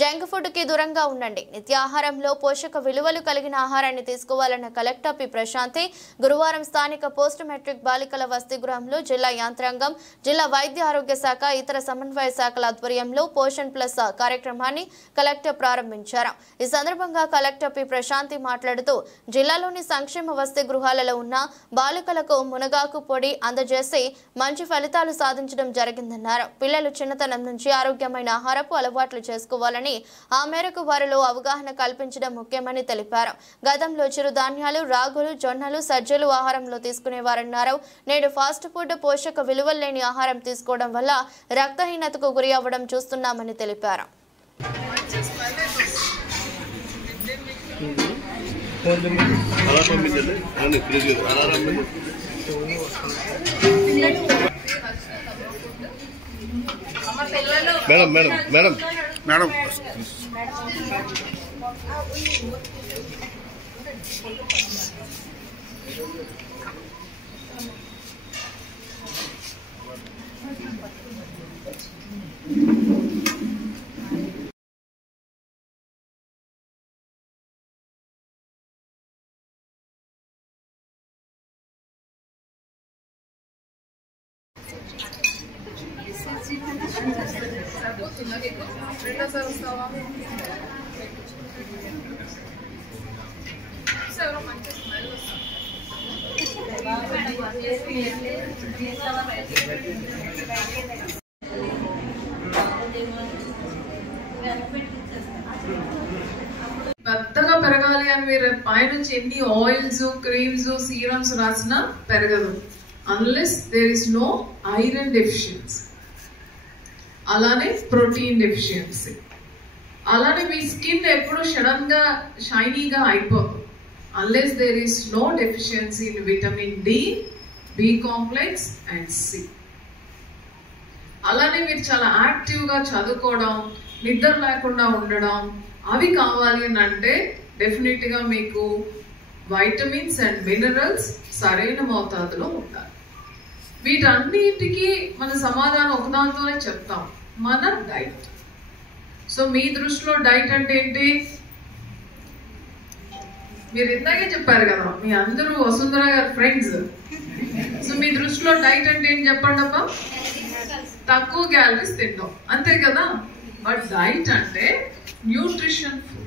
Junk food కి దూరంగా ఉండండి. నిత్యాహారంలో పోషక విలువలు కలిగిన ఆహారాన్ని తీసుకోవాలన్న కలెక్టర్ పి ప్రశాంతి గురువారం స్థానిక పోస్ట్ మెట్రిక్ బాలికల వసతి గృహంలో జిల్లా యంత్రాంగం, జిల్లా వైద్య ఆరోగ్య శాఖ, ఇతర సమన్వయ శాఖల ఆధ్వర్యంలో పోషణ్ ప్లస్ కార్యక్రమాన్ని కలెక్టర్ ప్రారంభించారు. ఈ సందర్భంగా కలెక్టర్ పి ప్రశాంతి మాట్లాడుతూ జిల్లాలోని సంక్షేమ వసతి గృహాలలో ఉన్న బాలికలకు మునగాకు పొడి అందజేసి మంచి ఫలితాలు సాధించడం జరిగిందన్నారు. పిల్లలు చిన్నతనం నుంచి ఆరోగ్యమైన ఆహారపు అలవాట్లు చేసుకోవాలని, ఆ మేరకు వారిలో అవగాహన కల్పించడం ముఖ్యమని తెలిపారు. గతంలో చిరుధాన్యాలు, రాగులు, జొన్నలు, సజ్జలు ఆహారంలో తీసుకునేవారన్నారు. నేడు ఫాస్ట్ ఫుడ్, పోషక విలువలు లేని ఆహారం తీసుకోవడం వల్ల రక్తహీనతకు గురి అవ్వడం చూస్తున్నామని తెలిపారు. మేడం పెద్దగా పెరగాలి అని మీరు పైనుంచి ఎన్ని ఆయిల్స్, క్రీమ్స్, సీరమ్స్ రాసినా పెరగదు unless there is no iron deficiency. అలానే ప్రోటీన్ డెఫిషియన్సీ. అలానే మీ స్కిన్ ఎప్పుడు సడన్ గా షైనీగా అయిపోదు unless there is no deficiency in vitamin D, B complex and C. అలానే మీరు చాలా యాక్టివ్గా చదువుకోవడం, నిద్ర లేకుండా ఉండడం, అవి కావాలి అని అంటే డెఫినెట్గా మీకు వైటమిన్స్ అండ్ మినరల్స్ సరైన మోతాదులో ఉండాలి. వీటన్నిటికీ మన సమాధానం ఒకదాంతోనే చెప్తాం, మన డైట్. సో మీ దృష్టిలో డైట్ అంటే ఏంటి? మీరు ఇందాకే చెప్పారు కదా, మీ అందరూ వసుంధర గారి ఫ్రెండ్స్. సో మీ దృష్టిలో డైట్ అంటే ఏంటి చెప్పండి అబ్బా? తక్కువ క్యాలరీస్ తింటాం, అంతే కదా. బట్ డైట్ అంటే న్యూట్రిషన్ ఫుడ్.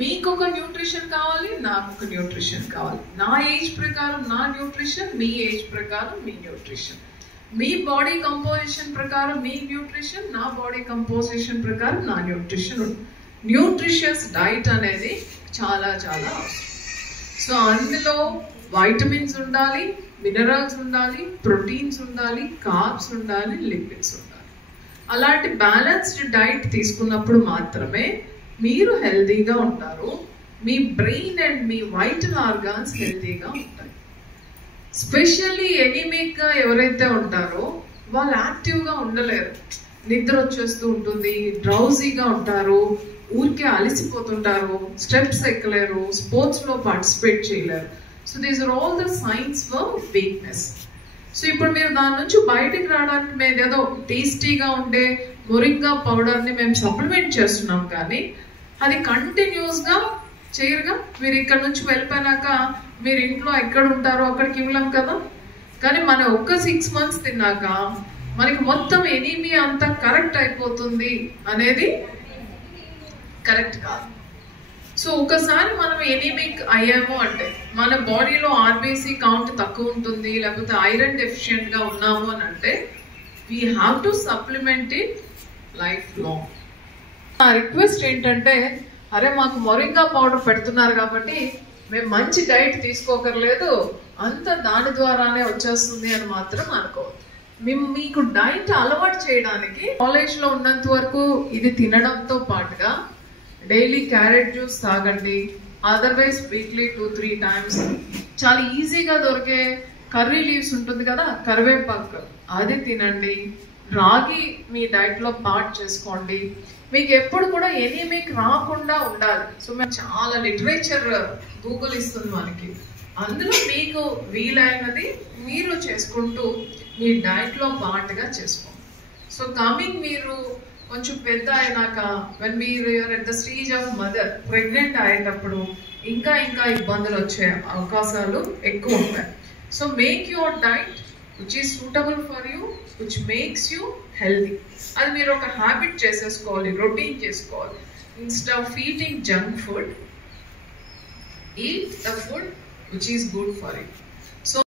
మీకు ఒక న్యూట్రిషన్ కావాలి, నాకు ఒక న్యూట్రిషన్ కావాలి. నా ఏజ్ ప్రకారం నా న్యూట్రిషన్, మీ ఏజ్ ప్రకారం మీ న్యూట్రిషన్, మీ బాడీ కంపోజిషన్ ప్రకారం మీ న్యూట్రిషన్, నా బాడీ కంపోజిషన్ ప్రకారం నా న్యూట్రిషన్. న్యూట్రిషియస్ డైట్ అనేది చాలా చాలా అవసరం. సో అందులో వైటమిన్స్ ఉండాలి, మినరల్స్ ఉండాలి, ప్రోటీన్స్ ఉండాలి, కార్బ్స్ ఉండాలి, లిపిడ్స్ ఉండాలి. అలాంటి బ్యాలెన్స్డ్ డైట్ తీసుకున్నప్పుడు మాత్రమే మీరు హెల్తీగా ఉంటారు. మీ బ్రెయిన్ అండ్ మీ వైటల్ ఆర్గాన్స్ హెల్తీగా ఉంటాయి. స్పెషల్లీ ఎనిమిక్గా ఎవరైతే ఉంటారో వాళ్ళు యాక్టివ్గా ఉండలేరు. నిద్ర వచ్చేస్తూ ఉంటుంది, డ్రౌజీగా ఉంటారు, ఊరికే అలసిపోతుంటారు, స్టెప్స్ ఎక్కలేరు, స్పోర్ట్స్లో పార్టిసిపేట్ చేయలేరు. So these are all the signs for weakness. So ఇప్పుడు మీరు దాని నుంచి బయటకు రావడానికి మేము ఏదో టేస్టీగా ఉండే మొరింగా పౌడర్ని మేము సప్లిమెంట్ చేస్తున్నాం, కానీ అది కంటిన్యూస్గా చేయరుగా. మీరు ఇక్కడ నుంచి వెళ్ళిపోయినాక మీరు ఇంట్లో ఎక్కడ ఉంటారో అక్కడికి ఇవ్వలేం కదా. కానీ మన ఒక్క 6 months తిన్నాక మనకి మొత్తం ఎనీమియా అంతా కరెక్ట్ అయిపోతుంది అనేది కరెక్ట్ కాదు. సో ఒకసారి మనం ఎనీమిక్ అయ్యాము అంటే మన బాడీలో ఆర్బీసీ కౌంట్ తక్కువ ఉంటుంది, లేకపోతే ఐరన్ డెఫిషియెంట్గా ఉన్నాము అని అంటే we have to supplement it life long. నా రిక్వెస్ట్ ఏంటంటే, అరే మాకు మొరింగా పౌడర్ పెడుతున్నారు కాబట్టి మేము మంచి డైట్ తీసుకోకర్లేదు, అంత దాని ద్వారానే వచ్చేస్తుంది అని మాత్రం అనుకోవద్దు. మీకు డైట్ అలవాటు చేయడానికి కాలేజ్లో ఉన్నంత వరకు ఇది తినడంతో పాటుగా డైలీ క్యారెట్ జ్యూస్ తాగండి. అదర్వైజ్ వీక్లీ 2-3 times చాలా ఈజీగా దొరికే కర్రీ లీవ్స్ ఉంటుంది కదా, కరివేపాకు, అది తినండి. రాగి మీ డైట్లో పార్ట్ చేసుకోండి. మీకు ఎప్పుడు కూడా ఎనీమిక్ రాకుండా ఉండాలి. సో మేము చాలా లిటరేచర్ గూగుల్ ఇస్తుంది మనకి, అందులో మీకు వీలైనది మీరు చేసుకుంటూ మీ డైట్లో పార్ట్గా చేసుకోండి. సో కమింగ్ మీరు కొంచెం పెద్ద అయినాక when we are at the stage of mother, pregnant అయ్యేటప్పుడు ఇంకా ఇబ్బందులు వచ్చే అవకాశాలు ఎక్కువ ఉంటాయి. So make your diet which is suitable for you, which makes you healthy. అది మీరు ఒక హ్యాబిట్ చేసేసుకోవాలి, రొటీన్ చేసుకోవాలి. Instead of eating junk food, eat the food which is good for you.